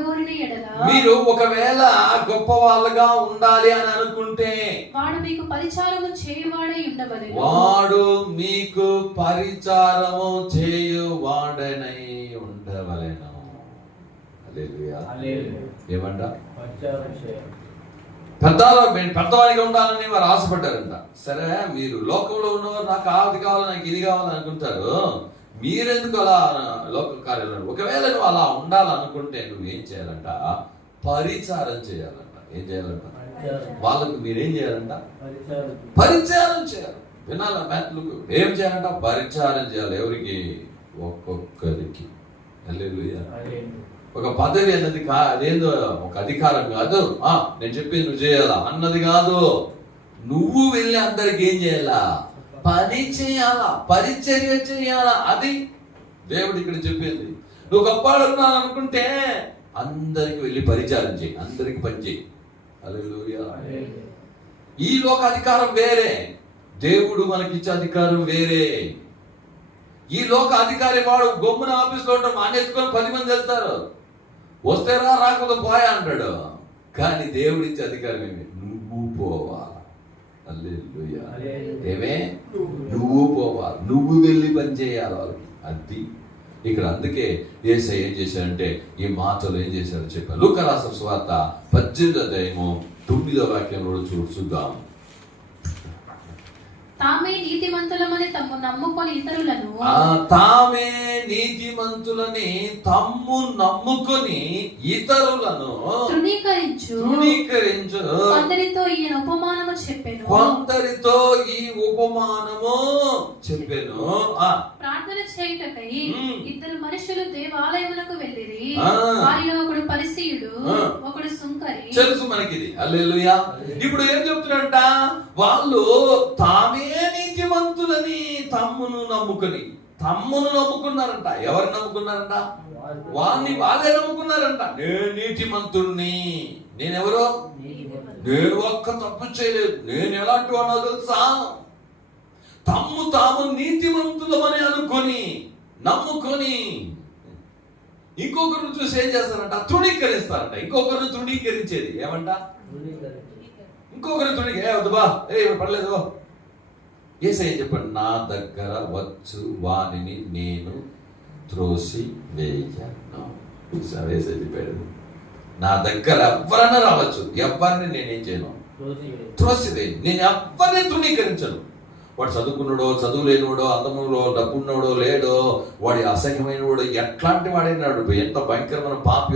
ఉండగోరిన ఎడల, మీరు ఒకవేళ గొప్ప వాళ్ళగా ఉండాలి అని అనుకుంటే వాడు మీకు పరిచారము చేయువాడై ఉండవలెను. వాడు మీకు పరిచారము చేయువాడనై ఉండవలెను. హల్లెలూయా. ఏమంట? పెద్దవాడిగా ఉండాలని వారు ఆశపడ్డారంట. సరే, మీరు లోకంలో ఉన్నవారు నాకు అది కావాలి, నాకు ఇది కావాలని అనుకుంటారు. మీరెందుకు అలా లోక కార్యాలు? ఒకవేళ నువ్వు అలా ఉండాలనుకుంటే నువ్వేం చేయాలంట? పరిచారం చేయాలంట. ఏం చేయాలంట? వాళ్ళకు మీరేం చేయాలంట? పరిచారం చేయాలి. వినాలా మ్యాథ్లు? ఏం చేయాలంట? పరిచారం చేయాలి. ఎవరికి? ఒక్కొక్కరికి. హల్లెలూయా. ఒక పదవి అన్నది అదేందో ఒక అధికారం కాదు. నేను చెప్పేది నువ్వు చేయాలా అన్నది కాదు. నువ్వు వెళ్ళి అందరికి ఏం చేయాలా? పని చేయాలా, పరిచర్య చేయాలా. అది దేవుడు ఇక్కడ చెప్పేది. నువ్వు గొప్పవాడున్నాను అనుకుంటే అందరికి వెళ్ళి పరిచారం చేయి, అందరికి పని చేయి. హల్లెలూయా. ఈ లోక అధికారం వేరే, దేవుడు మనకిచ్చే అధికారం వేరే. ఈ లోక అధికారి వాడు గమ్మున ఆఫీస్లో ఉంటాం, మానేసుకొని 10 మంది వెళ్తారు. వస్తే రా, రాకపోతే పోయా అంటాడు. కానీ దేవుడిచ్చే అధికారం ఏమి? నువ్వు పోవాలి. హల్లెలూయా. ఏమే? నువ్వు పోవాలి, నువ్వు వెళ్ళి పని చేయాలి వాళ్ళకి. అది ఇక్కడ. అందుకే యేసయ్య ఏం చేశాడంటే ఈ మాటలు ఏం చేశాడో చెప్పారు. లూకా రాసిన సువార్త 18వ అధ్యాయము 9వ వాక్యంలో చూద్దాం. తామే నీతిమంతులమని తమ్ము నమ్ముకొని ఇతరులను, తామే నీతిమంతులని తమ్ము నమ్ముకొని ఇతరులను తృణీకరించు కొందరితో ఈయన ఉపమానము చెప్పెను. కొందరితో ఈ ఉపమానము చెప్పెను. ప్రార్థన చేయుటకై 2 మనుషులు దేవాలయమునకు వెళ్ళిరి. వారిలో ఒకడు పరిసయ్యుడు, ఒకడు సుంకరి. తెలుసు మనకిది. హల్లెలూయా. ఇప్పుడు ఏం చెప్తున్నారంట? వాళ్ళు తామే నీతిమంతులని తమ్మును నమ్ముకున్నారంట. ఎవరు నమ్ముకున్నారంట? వాళ్ళే నమ్ముకున్నారంట. నేను నీతిమంతుణ్ణి, నేనెవరో, నేను ఒక్క తప్పు చేయలేదు, నేను ఎలాంటి వాడో తెలుసా? తాము నీతిమంతులమని అనుకొని నమ్ముకొని ఇంకొకరిని చూసి ఏం చేస్తారంట? తృణీకరిస్తారంట. ఇంకొకరిని తృణీకరించేది ఏమంట? ఇంకొకరిని వద్దుబా, పడలేదు. యేసయ్య చెప్పండి, నా దగ్గర వచ్చు వానిని నేను త్రోసి వేయను. యేసయ్య చెప్పాడు, నా దగ్గర ఎవరన్నా రావచ్చు, ఎవరిని నేనేం చేయను? త్రోసివేయను. నేను ఎవరిని తృణీకరించను. వాడు చదువుకున్నాడో, చదువు లేనివాడో, అందములో డబ్బున్నోడో లేడో, వాడి అసహ్యమైన వాడు, ఎట్లాంటి వాడైనాడు, ఎంత భయంకరమైన పాపి